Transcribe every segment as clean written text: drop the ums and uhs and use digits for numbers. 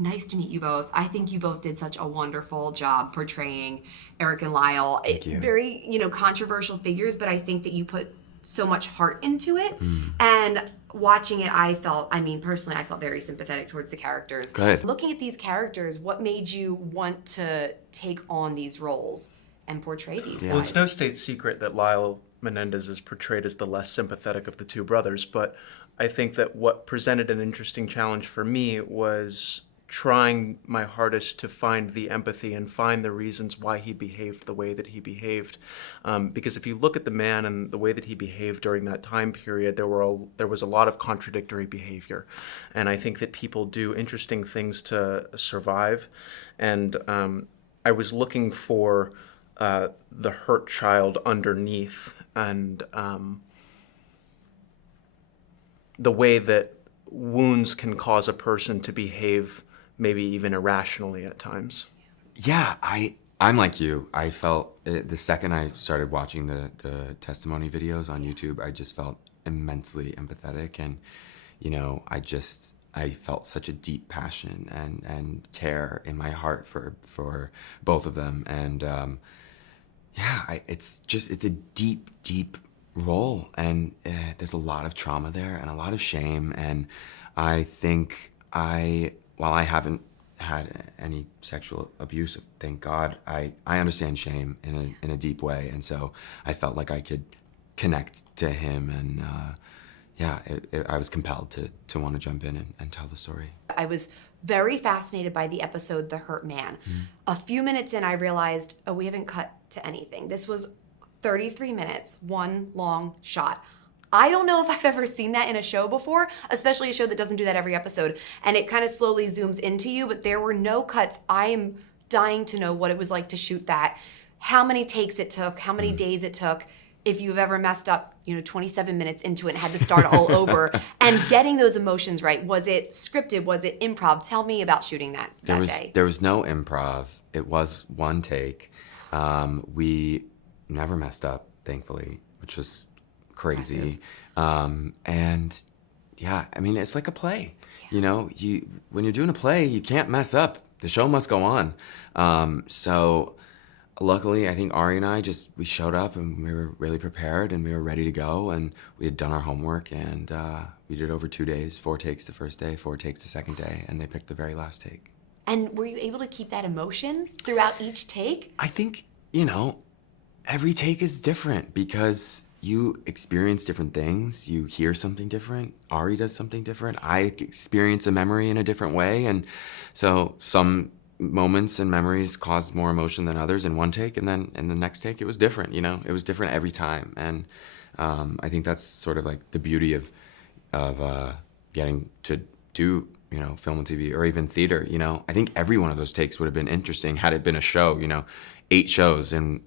Nice to meet you both. I think you both did such a wonderful job portraying Erik and Lyle. Thank you. Very, controversial figures, but I think that you put so much heart into it. And watching it, personally, I felt very sympathetic towards the characters. Good. Looking at these characters, what made you want to take on these roles and portray these guys? Well, it's no state secret that Lyle Menendez is portrayed as the less sympathetic of the two brothers, but I think that what presented an interesting challenge for me was trying my hardest to find the empathy and find the reasons why he behaved the way that he behaved. Because if you look at the man and the way that he behaved during that time period, there was a lot of contradictory behavior. And I think that people do interesting things to survive. And I was looking for the hurt child underneath, and the way that wounds can cause a person to behave maybe even irrationally at times. Yeah, I'm like you. I felt, the second I started watching the testimony videos on YouTube, I just felt immensely empathetic, and, I felt such a deep passion and care in my heart for both of them. And it's a deep, deep role, and there's a lot of trauma there and a lot of shame. And I think while I haven't had any sexual abuse, thank God, I understand shame in a deep way. And so I felt like I could connect to him, and I was compelled to want to jump in and tell the story. I was very fascinated by the episode, The Hurt Man. A few minutes in, I realized, we haven't cut to anything. This was 33 minutes, one long shot. I don't know if I've ever seen that in a show before, especially a show that doesn't do that every episode. And it kind of slowly zooms into you, but there were no cuts. I am dying to know what it was like to shoot that, how many takes it took, how many days it took, if you've ever messed up, 27 minutes into it and had to start all over. And getting those emotions right. Was it scripted? Was it improv? Tell me about shooting that day. There was no improv. It was one take. We never messed up, thankfully, which was crazy. And yeah, it's like a play. When you're doing a play, you can't mess up. The show must go on. So luckily, I think Ari and I we showed up, and we were really prepared, and we were ready to go, and we had done our homework, and we did over 2 days, 4 takes the first day, 4 takes the second day, and they picked the very last take. And were you able to keep that emotion throughout each take? I think, every take is different because you experience different things. You hear something different. Ari does something different. I experience a memory in a different way. And so some moments and memories caused more emotion than others in one take. And then in the next take, it was different, It was different every time. And I think that's sort of like the beauty of getting to do, film and TV or even theater, I think every one of those takes would have been interesting had it been a show, 8 shows in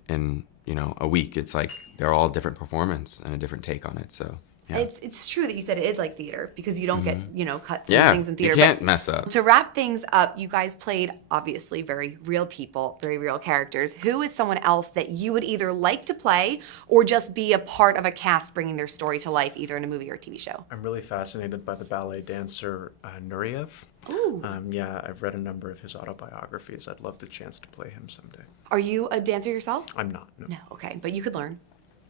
a week. It's like they're all different performance and a different take on it. So yeah. It's true that you said it is like theater because you don't get cuts and Yeah, things in theater. you can't mess up. To wrap things up, you guys played obviously very real people, very real characters. Who is someone else that you would either like to play or just be a part of a cast bringing their story to life, either in a movie or a TV show? I'm really fascinated by the ballet dancer Nureyev. Ooh. I've read a number of his autobiographies. I'd love the chance to play him someday. Are you a dancer yourself? I'm not, no. No, okay, but you could learn.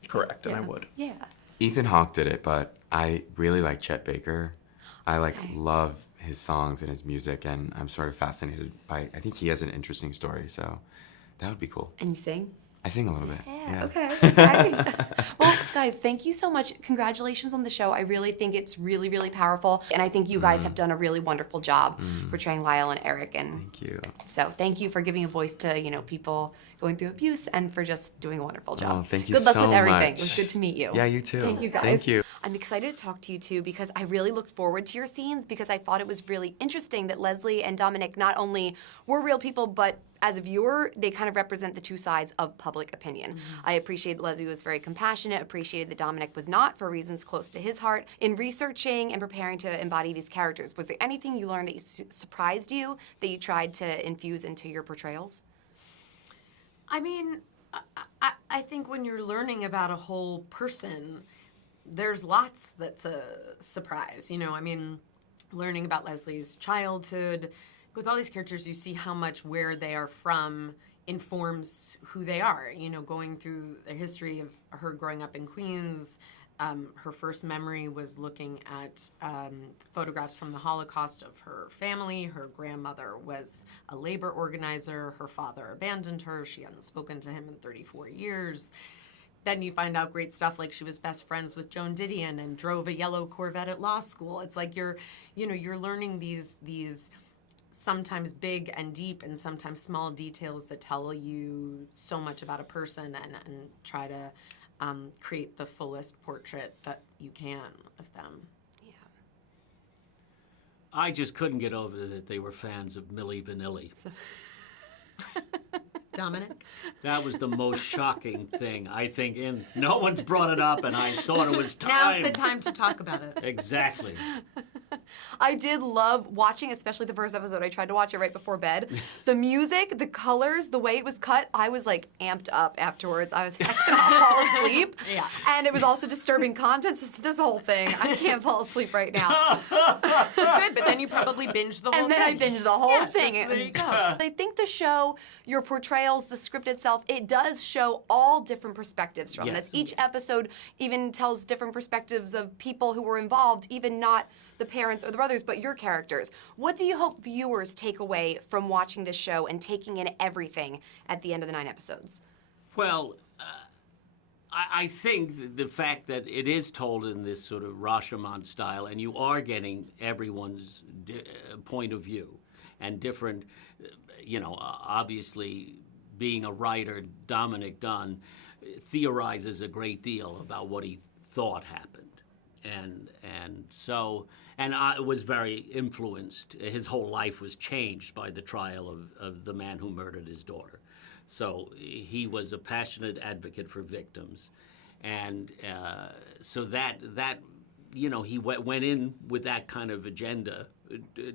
Correct, and I would. Yeah. Ethan Hawke did it, but I really like Chet Baker. I love his songs and his music, and I'm sort of fascinated by, I think he has an interesting story, so that would be cool. And you sing? I sing a little bit. Yeah. Okay. Well, guys, thank you so much. Congratulations on the show. I really think it's really, really powerful. And I think you guys have done a really wonderful job portraying Lyle and Erik. And Thank you. So thank you for giving a voice to, people going through abuse and for just doing a wonderful job. Oh, thank you Good luck so with everything. much. It was good to meet you. Yeah, you too. Thank you, guys. Thank you. I'm excited to talk to you two because I really looked forward to your scenes because I thought it was really interesting that Leslie and Dominic not only were real people, but as a viewer, they kind of represent the two sides of public opinion. I appreciate that Leslie was very compassionate, appreciated that Dominic was not for reasons close to his heart. In researching and preparing to embody these characters, was there anything you learned that surprised you that you tried to infuse into your portrayals? I think when you're learning about a whole person, there's lots that's a surprise. Learning about Leslie's childhood, with all these characters, you see how much where they are from informs who they are. You know, going through the history of her growing up in Queens, her first memory was looking at photographs from the Holocaust of her family. Her grandmother was a labor organizer. Her father abandoned her. She hadn't spoken to him in 34 years. Then you find out great stuff like she was best friends with Joan Didion and drove a yellow Corvette at law school. It's like you're learning these sometimes big and deep and sometimes small details that tell you so much about a person and try to create the fullest portrait that you can of them. Yeah. I just couldn't get over that they were fans of Milli Vanilli. Dominic? That was the most shocking thing, I think. And no one's brought it up, and I thought it was time. Now's the time to talk about it. Exactly. I did love watching, especially the first episode. I tried to watch it right before bed. The music, the colors, the way it was cut, I was like amped up afterwards. I could not fall asleep. Yeah. And it was also disturbing content. So this whole thing, I can't fall asleep right now. Good, but then you probably binged the whole And then I thing. binged the whole Yes, thing. there you go. I think the show, your portrayals, the script itself, it does show all different perspectives from Yes. this. Each episode even tells different perspectives of people who were involved, even not the parents or the brothers, but your characters. What do you hope viewers take away from watching this show and taking in everything at the end of the 9 episodes? Well, I think the fact that it is told in this sort of Rashomon style, and you are getting everyone's point of view and different, obviously being a writer, Dominic Dunn theorizes a great deal about what he thought happened. And I was very influenced. His whole life was changed by the trial of the man who murdered his daughter. So he was a passionate advocate for victims. And so that he went in with that kind of agenda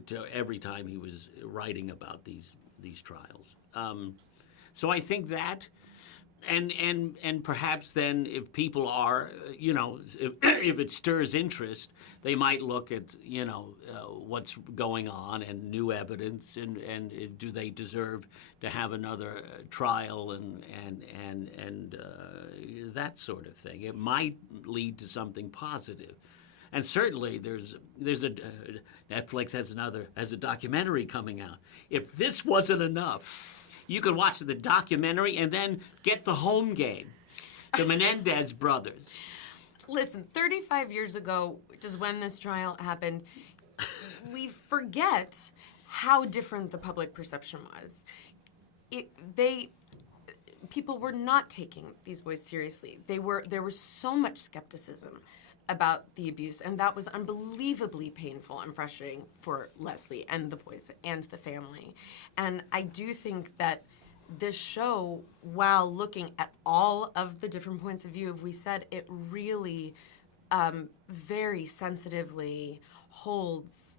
to every time he was writing about these trials. So I think that, and perhaps then if people are, if it stirs interest, they might look at, what's going on and new evidence and do they deserve to have another trial and that sort of thing. It might lead to something positive. And certainly there's Netflix has a documentary coming out. If this wasn't enough, you could watch the documentary and then get the home game, the Menendez brothers. Listen, 35 years ago, which is when this trial happened, we forget how different the public perception was. People were not taking these boys seriously. There was so much skepticism about the abuse, and that was unbelievably painful and frustrating for Leslie and the boys and the family. And I do think that this show, while looking at all of the different points of view, we said it really very sensitively holds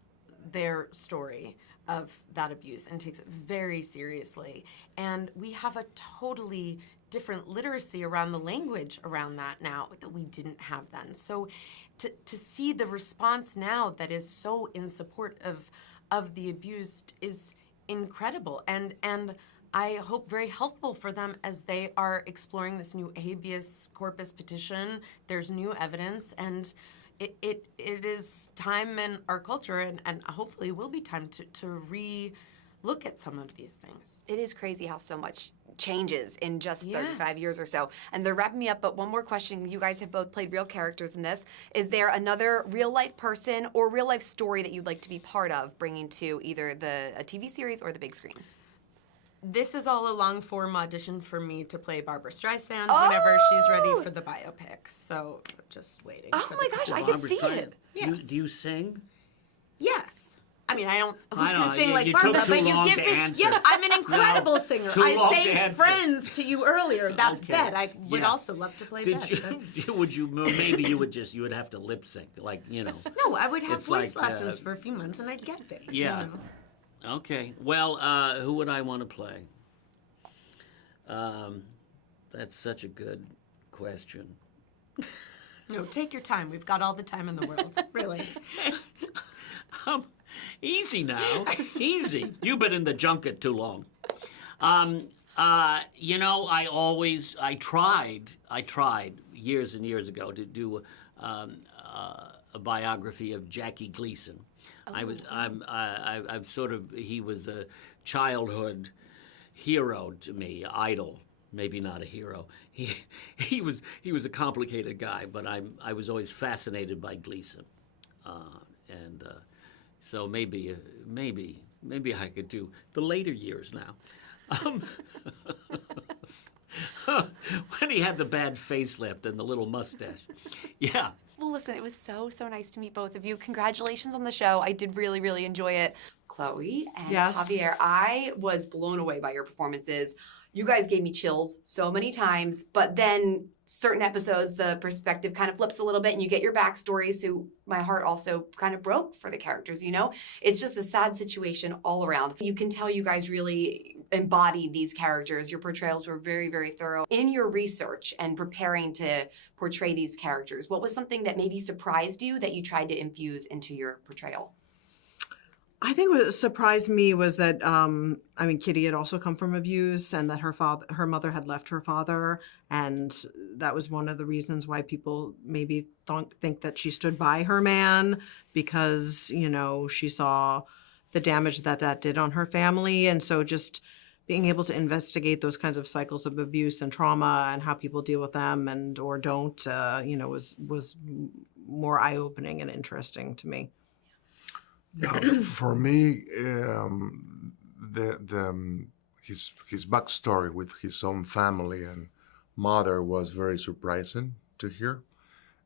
their story of that abuse and takes it very seriously. And we have a totally different literacy around the language around that now that we didn't have then. So to see the response now that is so in support of the abused is incredible. And I hope very helpful for them as they are exploring this new habeas corpus petition. There's new evidence, and it is time in our culture, and hopefully will be time to re-look at some of these things. It is crazy how so much changes in just Yeah. 35 years or so. And they're wrapping me up, but one more question. You guys have both played real characters in this. Is there another real-life person or real-life story that you'd like to be part of, bringing to either a TV series or the big screen? This is all a long-form audition for me to play Barbara Streisand whenever she's ready for the biopic. So just waiting. Oh for my the gosh, I call. can see it. Yes. Do you sing? Yes. I mean, I don't. Who I can know, sing you- like you Barbara? took too But you long give to me. answer. Yeah, I'm an incredible No, singer. too I long to sang answer. "Friends" to you earlier. That's Okay. Bet. I would Yeah. also love to play Bet. Maybe you would have to lip sync, like. No, I would have It's voice like, lessons for a few months, and I'd get there. Yeah. You know? Okay. Well, who would I want to play? That's such a good question. No, take your time. We've got all the time in the world. Really. Easy now. Easy. You've been in the junket too long. You know, I tried years and years ago to do a biography of Jackie Gleason. He was a childhood hero to me, idol. Maybe not a hero. He was a complicated guy, but I was always fascinated by Gleason, so maybe I could do the later years now. When he had the bad facelift and the little mustache, yeah. Well, listen, it was so nice to meet both of you. Congratulations on the show. I did really enjoy it. Chloe and Javier, I was blown away by your performances. You guys gave me chills so many times, but then certain episodes, the perspective kind of flips a little bit and you get your backstory, so my heart also kind of broke for the characters, you know? It's just a sad situation all around. You can tell you guys really embodied these characters. Your portrayals were very thorough. In your research and preparing to portray these characters, what was something that maybe surprised you that you tried to infuse into your portrayal? I think what surprised me was that, Kitty had also come from abuse, and that her mother had left her father, and that was one of the reasons why people maybe think that she stood by her man, because, you know, she saw the damage that did on her family. And so just being able to investigate those kinds of cycles of abuse and trauma and how people deal with them and or don't, was more eye-opening and interesting to me. For me, his backstory with his own family and mother was very surprising to hear,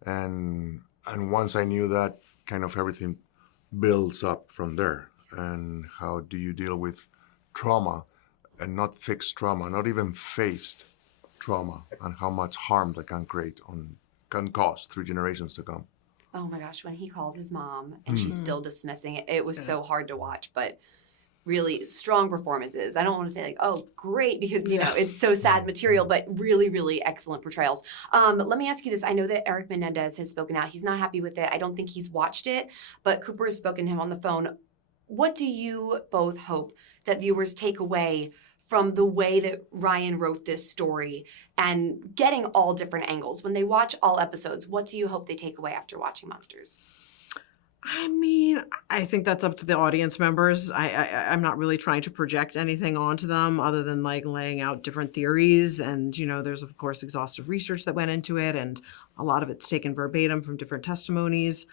and once I knew that, kind of everything builds up from there. And how do you deal with trauma, and not fixed trauma, not even faced trauma, and how much harm that can cause through generations to come. Oh my gosh, when he calls his mom and she's still dismissing it, it was so hard to watch, but really strong performances. I don't want to say like, oh, great, because, you know, it's so sad material, but really excellent portrayals. Let me ask you this. I know that Erik Menendez has spoken out. He's not happy with it. I don't think he's watched it, but Cooper has spoken to him on the phone. What do you both hope that viewers take away from the way that Ryan wrote this story and getting all different angles? When they watch all episodes, what do you hope they take away after watching Monsters? I mean, I think that's up to the audience members. I'm not really trying to project anything onto them other than like laying out different theories. And, you know, there's of course exhaustive research that went into it, and a lot of it's taken verbatim from different testimonies.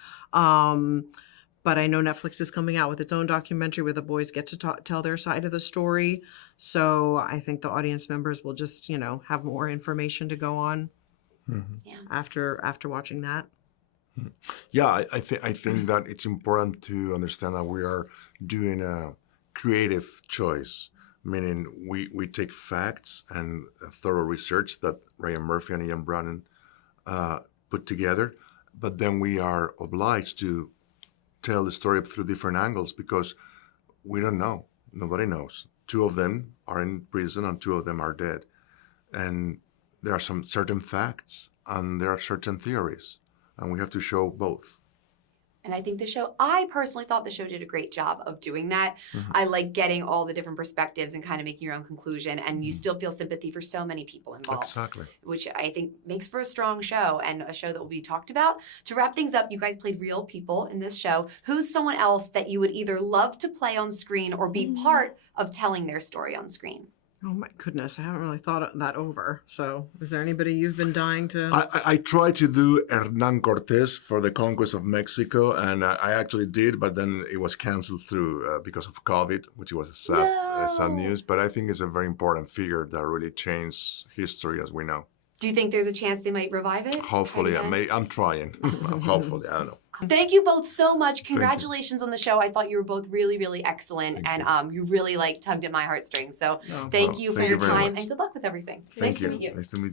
But I know Netflix is coming out with its own documentary where the boys get to tell their side of the story. So I think the audience members will just, you know, have more information to go on after watching that. Yeah, I think that it's important to understand that we are doing a creative choice, meaning we take facts and thorough research that Ryan Murphy and Ian Brannan put together, but then we are obliged to tell the story through different angles because we don't know. Nobody knows. 2 of them are in prison and 2 of them are dead. And there are some certain facts and there are certain theories, and we have to show both. And I think I personally thought the show did a great job of doing that. I like getting all the different perspectives and kind of making your own conclusion, and you still feel sympathy for so many people involved. Exactly. Which I think makes for a strong show, and a show that will be talked about. To wrap things up, you guys played real people in this show. Who's someone else that you would either love to play on screen or be part of telling their story on screen? Oh my goodness, I haven't really thought that over. So is there anybody you've been dying to? I tried to do Hernan Cortez for the conquest of Mexico, and I actually did, but then it was canceled through because of COVID, which was a sad news. But I think it's a very important figure that really changed history as we know. Do you think there's a chance they might revive it? Hopefully, I'm trying. Hopefully, I don't know. Thank you both so much. Congratulations on the show. I thought you were both really excellent, and you really tugged at my heartstrings. So thank you for your time, and good luck with everything. Nice to meet you. Nice to meet you.